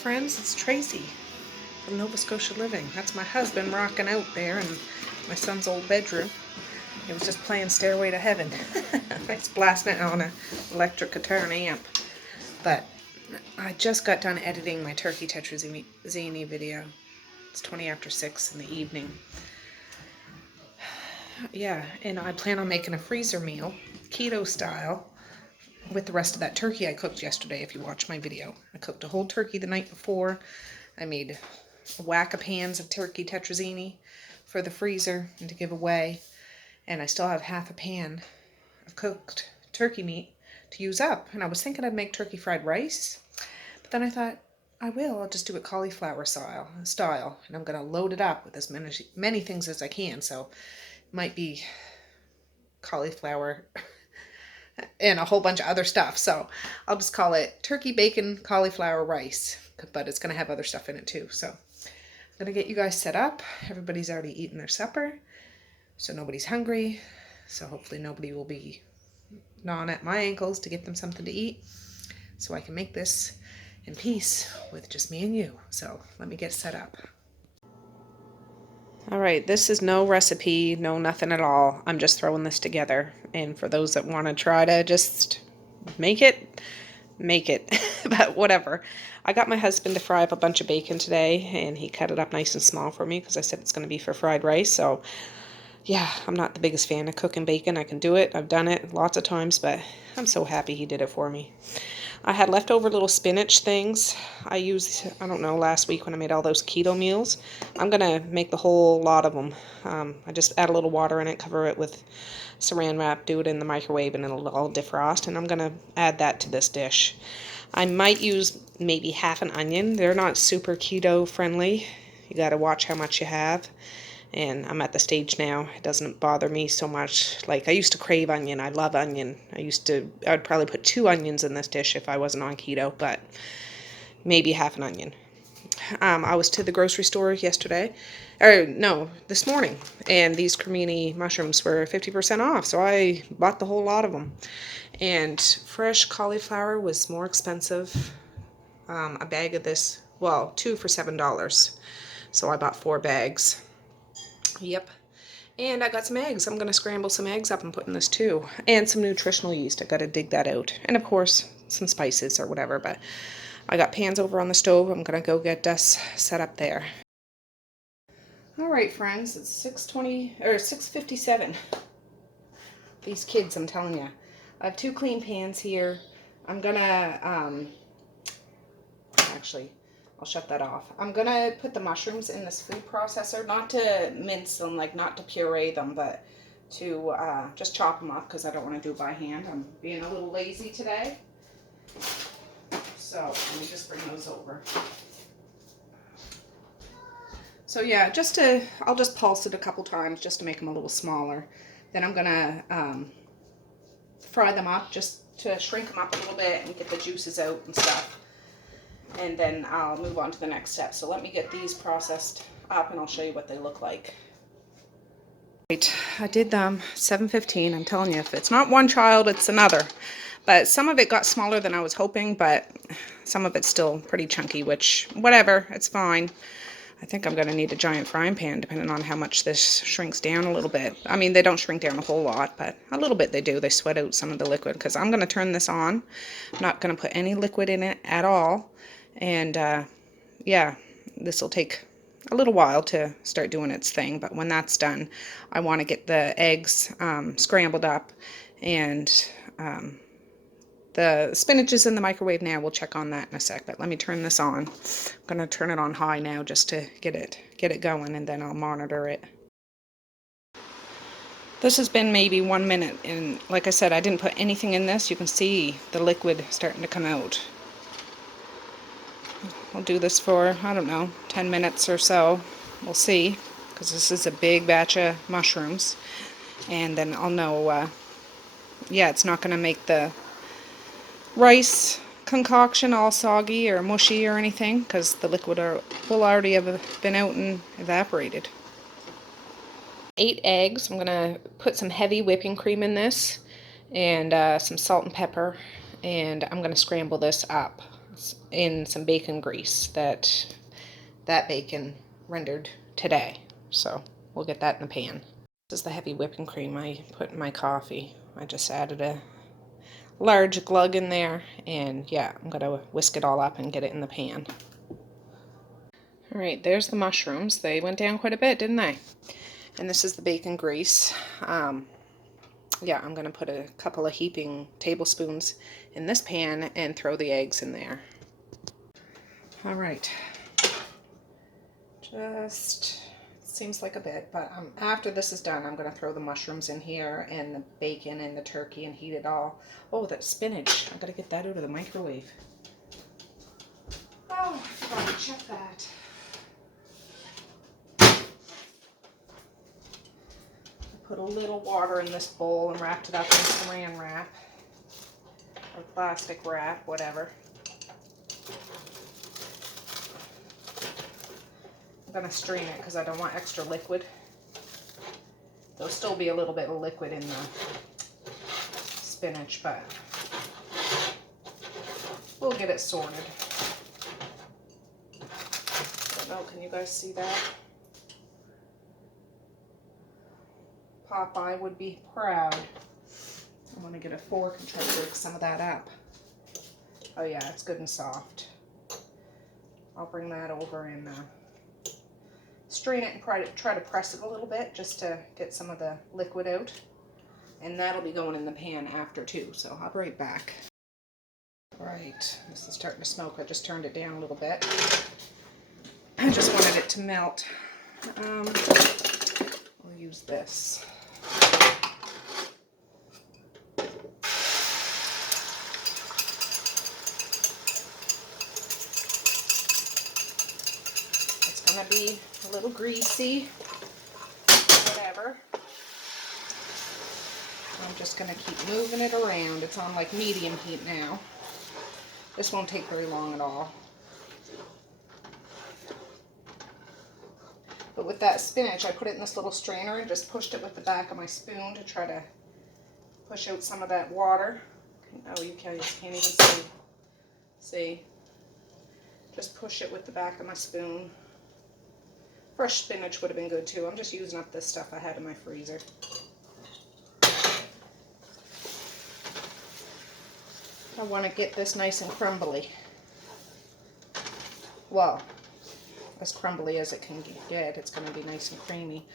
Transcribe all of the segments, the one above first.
friends, it's Tracey from Nova Scotia Living. That's my husband rocking out there in my son's old bedroom. He was just playing Stairway to Heaven. He's blasting it on an electric guitar and amp. But I just got done editing my turkey tetrazzini video. It's 20 after 6 in the evening. Yeah, and I plan on making a freezer meal, keto style, with the rest of that turkey I cooked yesterday, if you watched my video. I cooked a whole turkey the night before. I made a whack of pans of turkey tetrazzini for the freezer and to give away. And I still have half a pan of cooked turkey meat to use up. And I was thinking I'd make turkey fried rice. But then I thought, I'll just do it cauliflower style. And I'm going to load it up with as many things as I can. So it might be cauliflower and a whole bunch of other stuff. So I'll just call it turkey bacon cauliflower rice, but it's going to have other stuff in it too. So I'm going to get you guys set up. Everybody's already eaten their supper, so nobody's hungry. So hopefully nobody will be gnawing at my ankles to get them something to eat, so I can make this in peace with just me and you. So let me get set up. All right, this is no recipe, no nothing at all. I'm just throwing this together. And for those that want to try to just make it. But whatever. I got my husband to fry up a bunch of bacon today, and he cut it up nice and small for me because I said it's going to be for fried rice. So yeah, I'm not the biggest fan of cooking bacon. I can do it. I've done it lots of times, but I'm so happy he did it for me. I had leftover little spinach things I used, I don't know, last week when I made all those keto meals. I'm going to make the whole lot of them. I just add a little water in it, cover it with saran wrap, do it in the microwave, and it'll all defrost. And I'm going to add that to this dish. I might use maybe half an onion. They're not super keto friendly. You got to watch how much you have. And I'm at the stage now, it doesn't bother me so much. Like, I used to crave onion. I love onion. I'd probably put 2 onions in this dish if I wasn't on keto, but maybe half an onion. I was to the grocery store this morning, and these cremini mushrooms were 50% off, so I bought the whole lot of them. And fresh cauliflower was more expensive. A bag of this, 2 for $7. So I bought 4 bags. Yep. And I got some eggs. I'm going to scramble some eggs up and put in this too. And some nutritional yeast. I got to dig that out. And of course, some spices or whatever. But I got pans over on the stove. I'm going to go get us set up there. All right, friends. It's 6:57. These kids, I'm telling you. I have 2 clean pans here. I'm going to, actually, I'll shut that off. I'm going to put the mushrooms in this food processor, not to mince them, like not to puree them, but to just chop them up because I don't want to do it by hand. I'm being a little lazy today. So let me just bring those over. So yeah, I'll just pulse it a couple times just to make them a little smaller. Then I'm going to fry them up just to shrink them up a little bit and get the juices out and stuff. And then I'll move on to the next step. So let me get these processed up and I'll show you what they look like. Right, I did them 7:15. I'm telling you, if it's not one child, it's another. But some of it got smaller than I was hoping, but some of it's still pretty chunky, which, whatever, it's fine. I think I'm going to need a giant frying pan, depending on how much this shrinks down a little bit. I mean, they don't shrink down a whole lot, but a little bit they do. They sweat out some of the liquid, because I'm going to turn this on. I'm not going to put any liquid in it at all. And yeah, this will take a little while to start doing its thing, but when that's done, I want to get the eggs scrambled up, and the spinach is in the microwave now. We'll check on that in a sec, but let me turn this on. I'm going to turn it on high now just to get it going, and then I'll monitor it. This has been maybe 1 minute, and like I said, I didn't put anything in this. You can see the liquid starting to come out. I'll do this for, I don't know, 10 minutes or so. We'll see, because this is a big batch of mushrooms. And then I'll know, yeah, it's not going to make the rice concoction all soggy or mushy or anything, because the liquid will already have been out and evaporated. 8 eggs. I'm going to put some heavy whipping cream in this, and some salt and pepper, and I'm going to scramble this up. in some bacon grease that bacon rendered today. So we'll get that in the pan. This is the heavy whipping cream I put in my coffee. I just added a large glug in there, and yeah, I'm gonna whisk it all up and get it in the pan. All right, there's the mushrooms. They went down quite a bit, didn't they? And this is the bacon grease. Yeah, I'm gonna put a couple of heaping tablespoons in this pan and throw the eggs in there. All right, just seems like a bit, but after this is done, I'm gonna throw the mushrooms in here and the bacon and the turkey and heat it all. Oh, that spinach, I gotta get that out of the microwave. Oh, I forgot to check that. Put a little water in this bowl and wrapped it up in saran wrap or plastic wrap, whatever. I'm going to strain it because I don't want extra liquid. There'll still be a little bit of liquid in the spinach, but we'll get it sorted. I don't know, can you guys see that? Popeye would be proud. I want to get a fork and try to break some of that up. Oh yeah, it's good and soft. I'll bring that over and strain it and try to press it a little bit just to get some of the liquid out. And that'll be going in the pan after too, so I'll be right back. All right, this is starting to smoke. I just turned it down a little bit. I just wanted it to melt. We'll use this. It's gonna be a little greasy, whatever. I'm just gonna keep moving it around. It's on like medium heat now. This won't take very long at all. But with that spinach, I put it in this little strainer and just pushed it with the back of my spoon to try to push out some of that water. Oh, you can't even see. See? Just push it with the back of my spoon. Fresh spinach would have been good too. I'm just using up this stuff I had in my freezer. I want to get this nice and crumbly. Well, as crumbly as it can get. It's going to be nice and creamy.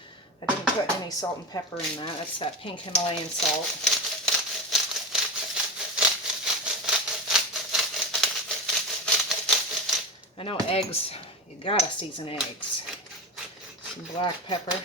I didn't put any salt and pepper in that. That's that pink Himalayan salt. I know eggs, you gotta season eggs. Some black pepper.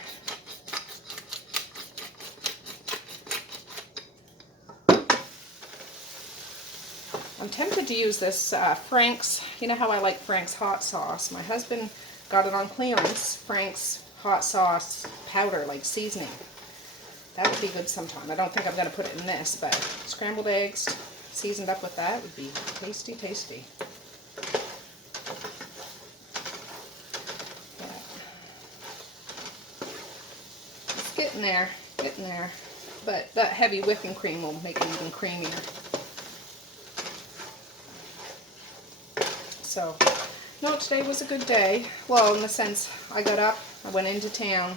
I'm tempted to use this Frank's, you know how I like Frank's hot sauce. My husband got it on clearance, Frank's hot sauce powder, like seasoning. That would be good sometime. I don't think I'm going to put it in this, but scrambled eggs seasoned up with that would be tasty, tasty. Yeah. It's getting there, getting there. But that heavy whipping cream will make it even creamier. So, no, today was a good day. Well, in the sense, I got up, I went into town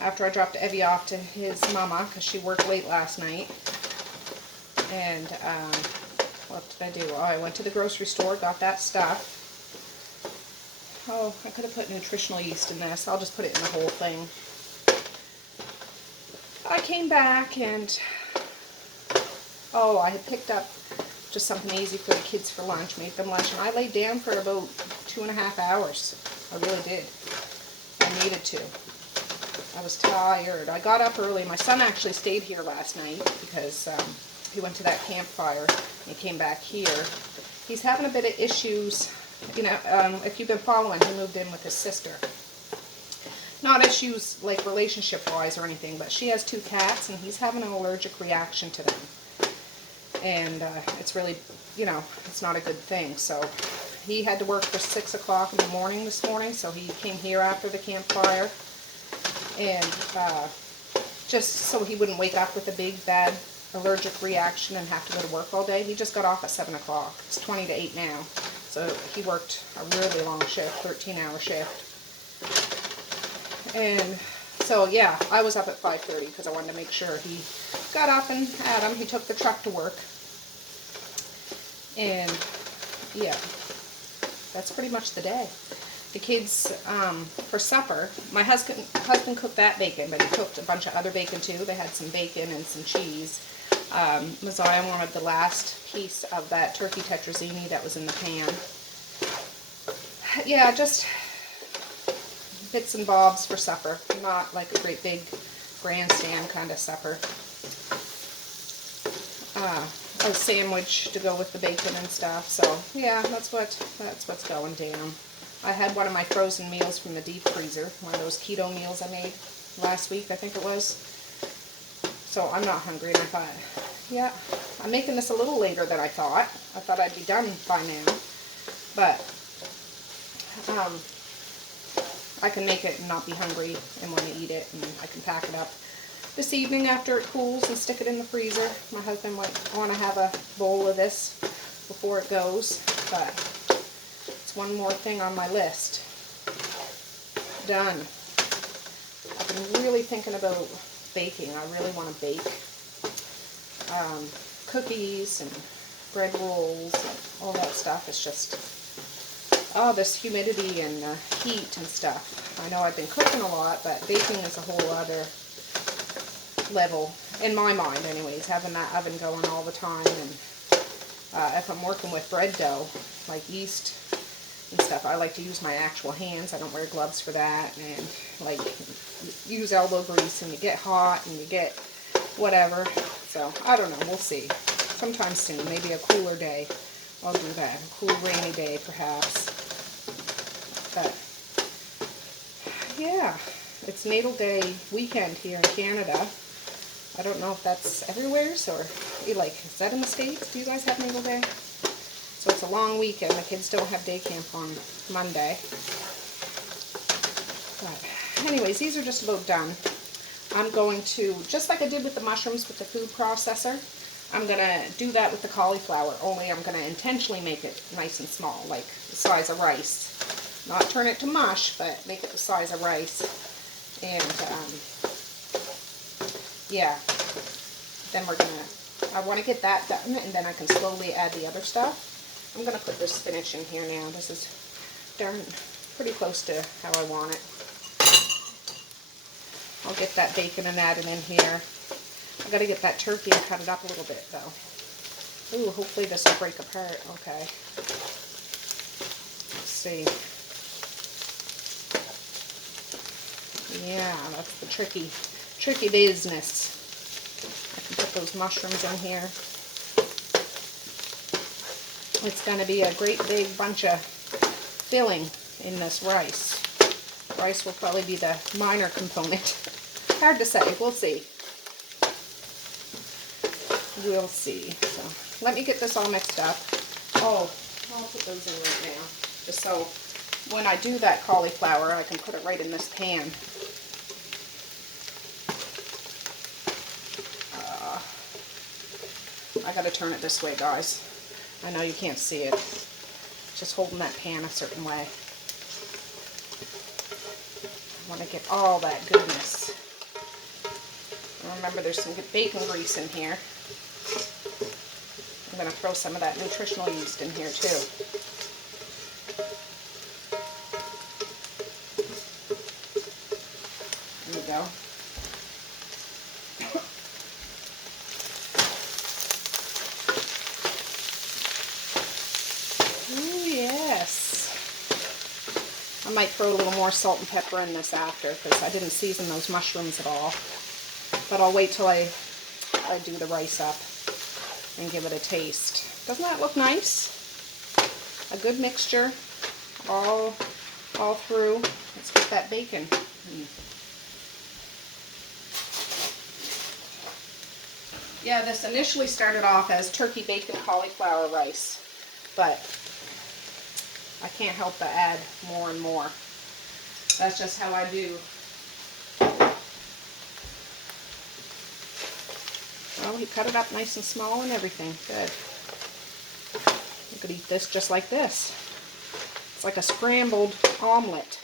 after I dropped Evie off to his mama because she worked late last night. And what did I do? Oh, I went to the grocery store, got that stuff. Oh, I could have put nutritional yeast in this. I'll just put it in the whole thing. I came back and, oh, I had picked up just something easy for the kids for lunch, made them lunch, and I laid down for about 2.5 hours. I really did. I needed to. I was tired. I got up early. My son actually stayed here last night because he went to that campfire and he came back here. He's having a bit of issues. You know, if you've been following, he moved in with his sister. Not issues like relationship-wise or anything, but she has 2 cats and he's having an allergic reaction to them. And it's really, you know, it's not a good thing. So he had to work for 6 o'clock in the morning this morning, so he came here after the campfire. And just so he wouldn't wake up with a big bad allergic reaction and have to go to work all day. He just got off at 7 o'clock. It's 20 to 8 now. So he worked a really long shift, 13-hour shift. And so, yeah, I was up at 5:30 because I wanted to make sure he got up and had him. He took the truck to work. And, yeah, that's pretty much the day. The kids, for supper, my husband cooked that bacon, but he cooked a bunch of other bacon too. They had some bacon and some cheese. Messiah wanted the last piece of that turkey tetrazzini that was in the pan. Yeah, just bits and bobs for supper. Not like a great big grandstand kind of supper. A sandwich to go with the bacon and stuff. So yeah, that's what's going down. I had one of my frozen meals from the deep freezer, one of those keto meals I made last week, I think it was. So I'm not hungry, and I thought, yeah, I'm making this a little later than I thought. I thought I'd be done by now, but I can make it and not be hungry and want to eat it, and I can pack it up this evening after it cools and stick it in the freezer. My husband might want to have a bowl of this before it goes, but it's one more thing on my list. Done. I've been really thinking about baking. I really want to bake cookies and bread rolls and all that stuff. It's just, oh, this humidity and heat and stuff. I know I've been cooking a lot, but baking is a whole other level, in my mind anyways, having that oven going all the time. And if I'm working with bread dough, like yeast and stuff, I like to use my actual hands. I don't wear gloves for that, and like use elbow grease, and you get hot and you get whatever. So I don't know, we'll see. Sometime soon, maybe a cooler day, I'll do that. A cool rainy day perhaps. But yeah, it's Natal Day weekend here in Canada. I don't know if that's everywhere, or like, is that in the States? Do you guys have Natal Day? So it's a long weekend. The kids don't have day camp on Monday. But anyways, these are just about done. I'm going to, just like I did with the mushrooms with the food processor, I'm going to do that with the cauliflower, only I'm going to intentionally make it nice and small, like the size of rice. Not turn it to mush, but make it the size of rice. And, yeah. Then we're going to, I want to get that done, and then I can slowly add the other stuff. I'm going to put this spinach in here now. This is pretty close to how I want it. I'll get that bacon and add it in here. I've got to get that turkey and cut it up a little bit, though. Ooh, hopefully this will break apart. Okay. Let's see. Yeah, that's the tricky business. I can put those mushrooms in here. It's going to be a great big bunch of filling in this rice. Rice will probably be the minor component. Hard to say. We'll see. We'll see. So let me get this all mixed up. Oh, I'll put those in right now. Just so when I do that cauliflower, I can put it right in this pan. I gotta turn it this way, guys. I know you can't see it. Just holding that pan a certain way. I want to get all that goodness. And remember, there's some good bacon grease in here. I'm going to throw some of that nutritional yeast in here too. There we go. I might throw a little more salt and pepper in this after, because I didn't season those mushrooms at all. But I'll wait till I do the rice up and give it a taste. Doesn't that look nice? A good mixture all through. Let's get that bacon. Yeah, this initially started off as turkey bacon cauliflower rice, but I can't help but add more and more. That's just how I do. Well, he cut it up nice and small and everything. Good. You could eat this just like this. It's like a scrambled omelet.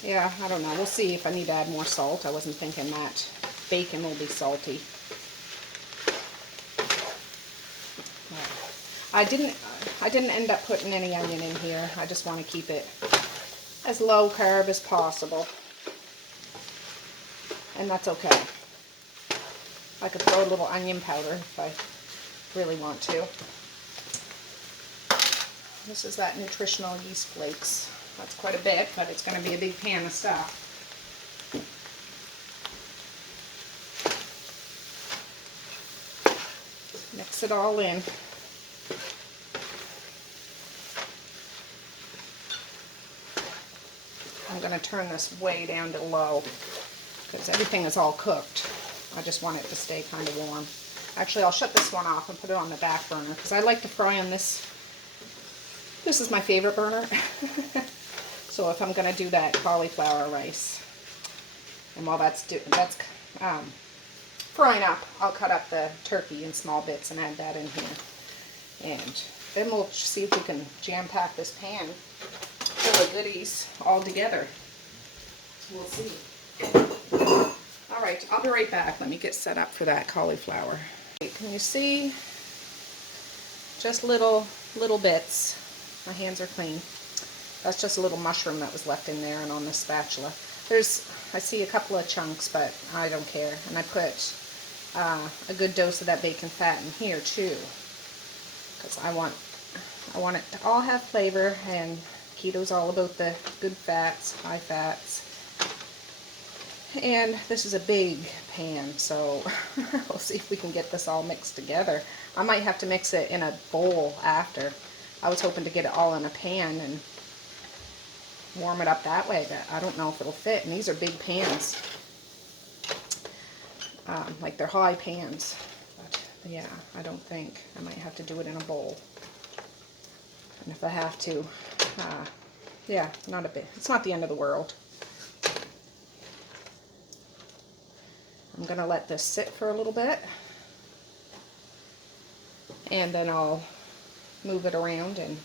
Yeah, I don't know. We'll see if I need to add more salt. I wasn't thinking that bacon will be salty. I didn't end up putting any onion in here. I just want to keep it as low carb as possible. And that's okay. I could throw a little onion powder if I really want to. This is that nutritional yeast flakes. That's quite a bit, but it's going to be a big pan of stuff. Mix it all in. I'm going to turn this way down to low because everything is all cooked. I just want it to stay kind of warm. Actually, I'll shut this one off and put it on the back burner because I like to fry on this. This is my favorite burner. So if I'm going to do that cauliflower rice, and while that's frying up, I'll cut up the turkey in small bits and add that in here. And then we'll see if we can jam-pack this pan full of goodies all together. We'll see. All right, I'll be right back. Let me get set up for that cauliflower. Can you see? Just little bits. My hands are clean. That's just a little mushroom that was left in there and on the spatula. I see a couple of chunks, but I don't care. And I put a good dose of that bacon fat in here too, because I want it to all have flavor, and keto's all about the good fats, high fats. And this is a big pan, so we'll see if we can get this all mixed together. I might have to mix it in a bowl after. I was hoping to get it all in a pan and warm it up that way, but I don't know if it'll fit. And these are big pans. Like they're high pans. But yeah, I don't think. I might have to do it in a bowl. And if I have to, yeah, not a bit. It's not the end of the world. I'm going to let this sit for a little bit. And then I'll move it around and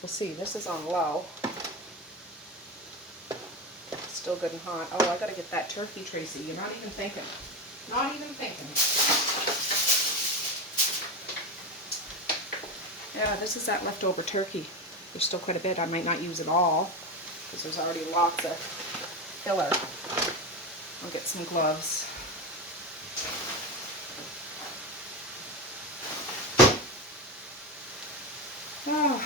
we'll see. This is on low. Still good and hot. Oh, I got to get that turkey, Tracy. You're not even thinking. Not even thinking. Yeah, this is that leftover turkey. There's still quite a bit. I might not use it all because there's already lots of filler. I'll get some gloves. Oh.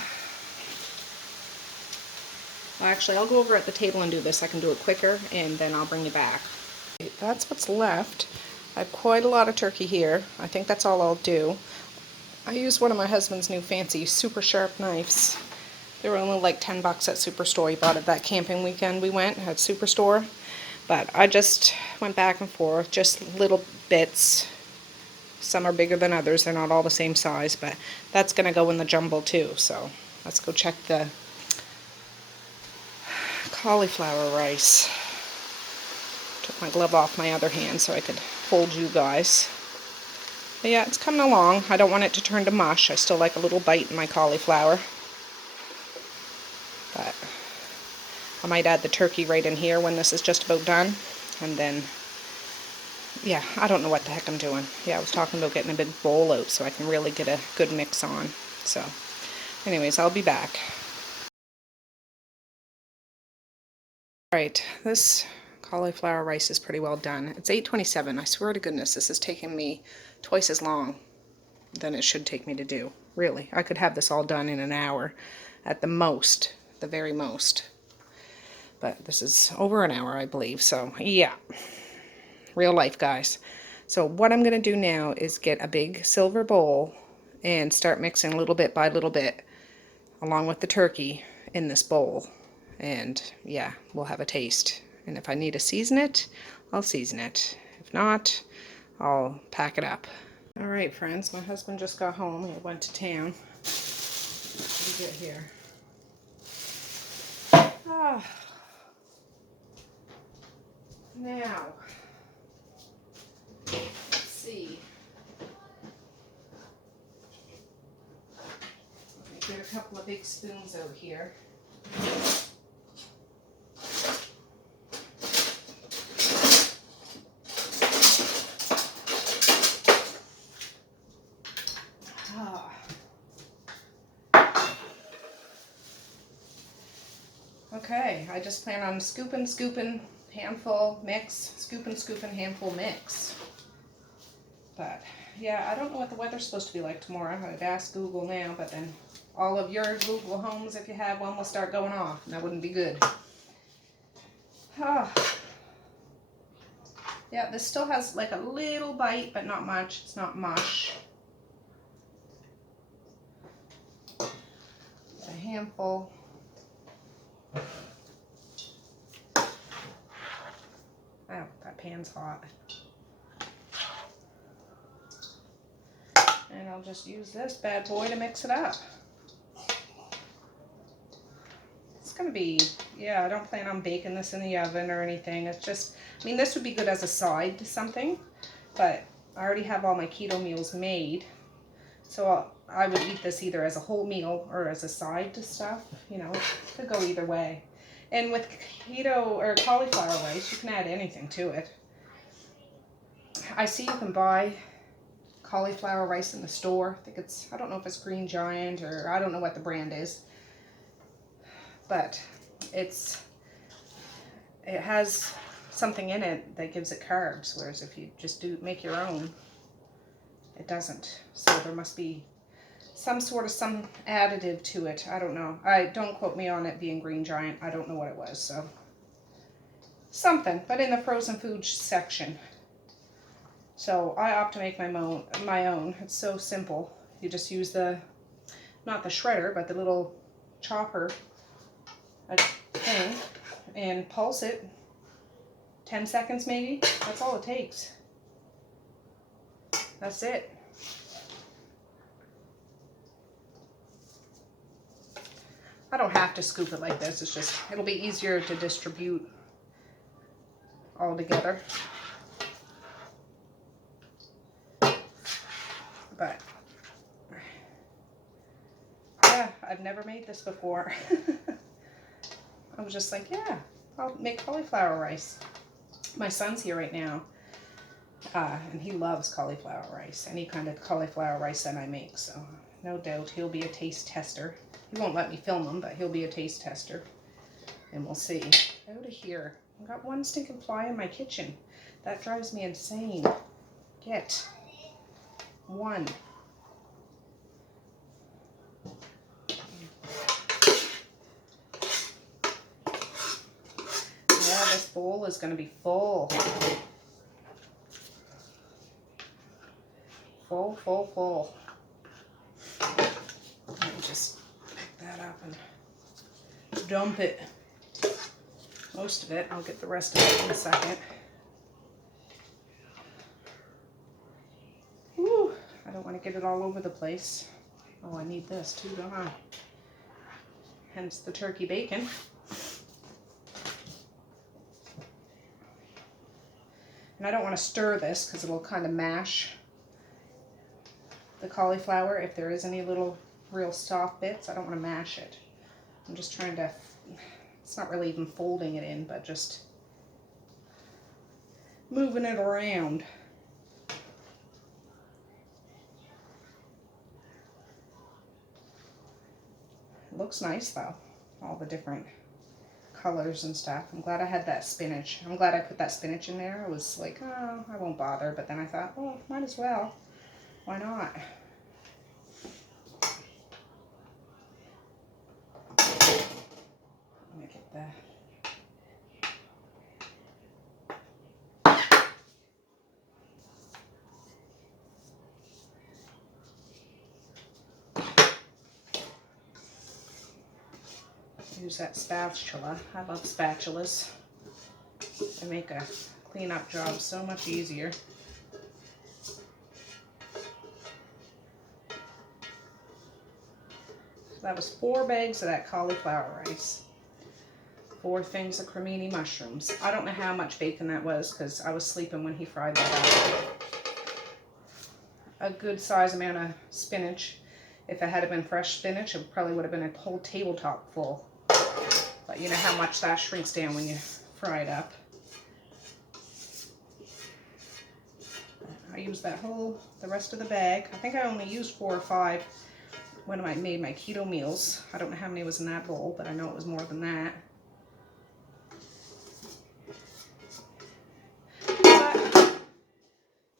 Well, actually, I'll go over at the table and do this. I can do it quicker, and then I'll bring you back. That's what's left. I have quite a lot of turkey here. I think that's all I'll do. I used one of my husband's new fancy super sharp knives. They were only like 10 bucks at Superstore. He bought it that camping weekend we went at Superstore. But I just went back and forth, just little bits. Some are bigger than others. They're not all the same size, but that's going to go in the jumble too. So let's go check the cauliflower rice. Took my glove off my other hand so I could hold you guys. But yeah, it's coming along. I don't want it to turn to mush. I still like a little bite in my cauliflower. But I might add the turkey right in here when this is just about done. And then, yeah, I don't know what the heck I'm doing. Yeah, I was talking about getting a big bowl out so I can really get a good mix on. So, anyways, I'll be back. Alright, this cauliflower rice is pretty well done. It's 8:27. I swear to goodness, this is taking me twice as long than it should take me to do. Really, I could have this all done in an hour at the most, the very most. But this is over an hour, I believe. So, yeah, real life, guys. So what I'm going to do now is get a big silver bowl and start mixing little bit by little bit along with the turkey in this bowl. And yeah, we'll have a taste. And if I need to season it, I'll season it. If not, I'll pack it up. All right, friends, my husband just got home. He went to town. What did you get here? Ah. Now, couple of big spoons out here. Okay, I just plan on scooping, handful, mix, scooping, handful, mix. But yeah, I don't know what the weather's supposed to be like tomorrow. I've asked Google now, but then all of your Google homes, if you have one, will start going off, and that wouldn't be good. Yeah, this still has like a little bite, but not much. It's not mush. A handful. Oh, that pan's hot. And I'll just use this bad boy to mix it up. It's gonna be, yeah, I don't plan on baking this in the oven or anything. It's just, I mean, this would be good as a side to something, but I already have all my keto meals made. So I would eat this either as a whole meal or as a side to stuff. You know, it could go either way. And with keto or cauliflower rice, you can add anything to it. I see you can buy cauliflower rice in the store. I think it's, I don't know if it's Green Giant or I don't know what the brand is. But it has something in it that gives it carbs, whereas if you just make your own, it doesn't. So there must be some additive to it. I don't know. Don't quote me on it being Green Giant. I don't know what it was. So something, but in the frozen food section. So I opt to make my own. It's so simple. You just use not the shredder, but the little chopper thing, and pulse it 10 seconds maybe. That's all it takes. That's it. I don't have to scoop it like this. It's just, it'll be easier to distribute all together. But yeah, I've never made this before. I was just like, yeah, I'll make cauliflower rice. My son's here right now, and he loves cauliflower rice, any kind of cauliflower rice that I make, so no doubt he'll be a taste tester. He won't let me film him, but he'll be a taste tester, and we'll see. Out of here. I've got one stinking fly in my kitchen. That drives me insane. Get one. Yeah, this bowl is going to be full. Full, full, full. Let me just pick that up and dump it. Most of it. I'll get the rest of it in a second. Woo! I don't want to get it all over the place. Oh, I need this too, don't I? Hence the turkey bacon. And I don't want to stir this because it'll kind of mash the cauliflower. If there is any little real soft bits, I don't want to mash it. I'm just trying to, it's not really even folding it in, but just moving it around. It looks nice though, all the different colors and stuff. I'm glad I had that spinach. I'm glad I put that spinach in there. I was like, oh, I won't bother, but then I thought, well, might as well. Why not? Let me get that. Use that spatula. I love spatulas. They make a cleanup job so much easier. So that was 4 bags of that cauliflower rice. 4 things of cremini mushrooms. I don't know how much bacon that was because I was sleeping when he fried that up. A good size amount of spinach. If it had been fresh spinach, it probably would have been a whole tabletop full. But you know how much that shrinks down when you fry it up. I used the rest of the bag. I think I only used 4 or 5 when I made my keto meals. I don't know how many was in that bowl, but I know it was more than that. But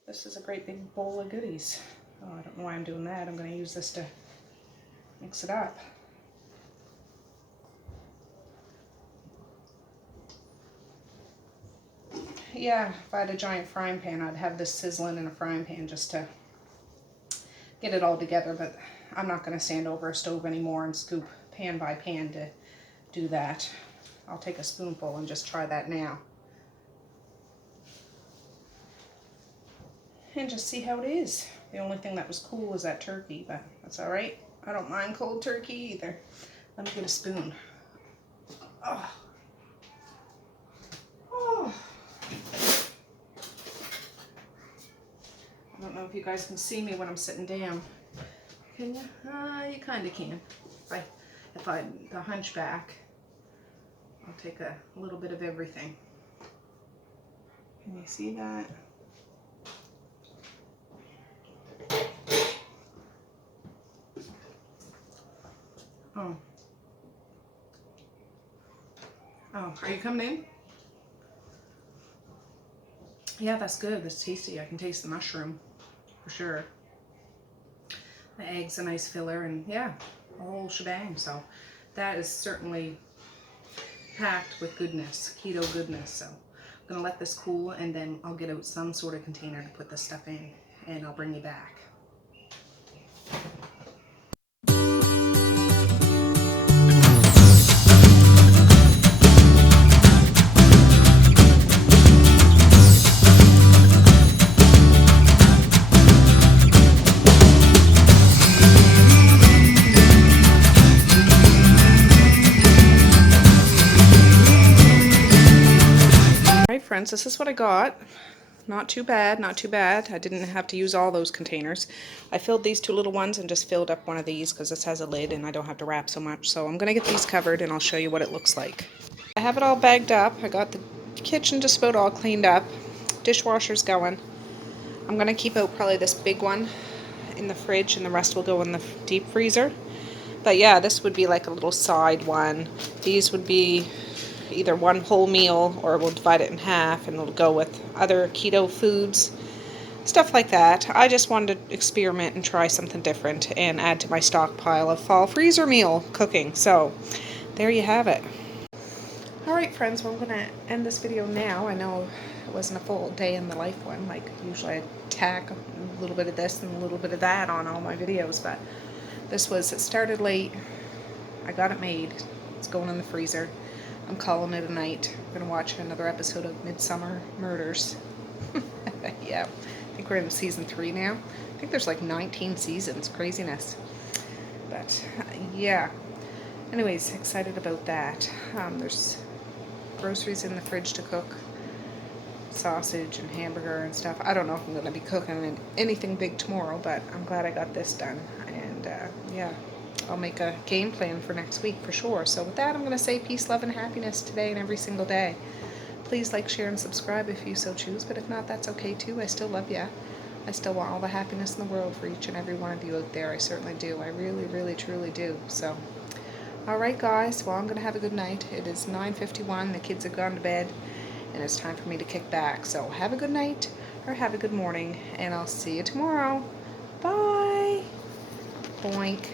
this is a great big bowl of goodies. Oh, I don't know why I'm doing that. I'm going to use this to mix it up. Yeah, if I had a giant frying pan, I'd have this sizzling in a frying pan just to get it all together, but I'm not going to stand over a stove anymore and scoop pan by pan to do that. I'll take a spoonful and just try that now. And just see how it is. The only thing that was cool was that turkey, but that's all right. I don't mind cold turkey either. Let me get a spoon. Oh. Oh. I don't know if you guys can see me when I'm sitting down. Can you? You kind of can. If I the hunchback, I'll take a little bit of everything. Can you see that? Oh. Oh, are you coming in? Yeah, that's good. That's tasty. I can taste the mushroom for sure. The egg's a nice filler, and yeah, a whole shebang. So that is certainly packed with goodness, keto goodness. So I'm gonna let this cool, and then I'll get out some sort of container to put this stuff in, and I'll bring you back. Friends, this is what I got. Not too bad, not too bad. I didn't have to use all those containers. I filled these 2 little ones and just filled up one of these because this has a lid and I don't have to wrap so much. So I'm gonna get these covered and I'll show you what it looks like. I have it all bagged up. I got the kitchen just about all cleaned up. Dishwasher's going. I'm gonna keep out probably this big one in the fridge and the rest will go in the deep freezer. But yeah, this would be like a little side one. These would be either one whole meal or we'll divide it in half and it'll go with other keto foods, stuff like that. I just wanted to experiment and try something different and add to my stockpile of fall freezer meal cooking. So there you have it. Alright friends, well I'm going to end this video now. I know it wasn't a full day in the life one, like usually I tack a little bit of this and a little bit of that on all my videos, but it started late, I got it made, it's going in the freezer. I'm calling it a night. I'm going to watch another episode of Midsummer Murders. Yeah, I think we're in season 3 now. I think there's like 19 seasons. Craziness. But, yeah. Anyways, excited about that. There's groceries in the fridge to cook. Sausage and hamburger and stuff. I don't know if I'm going to be cooking anything big tomorrow, but I'm glad I got this done. And, yeah. I'll make a game plan for next week for sure. So with that, I'm going to say peace, love, and happiness today and every single day. Please like, share, and subscribe if you so choose. But if not, that's okay too. I still love you. I still want all the happiness in the world for each and every one of you out there. I certainly do. I really, really, truly do. So, alright guys. Well, I'm going to have a good night. It is 9:51. The kids have gone to bed. And it's time for me to kick back. So have a good night or have a good morning. And I'll see you tomorrow. Bye. Boink.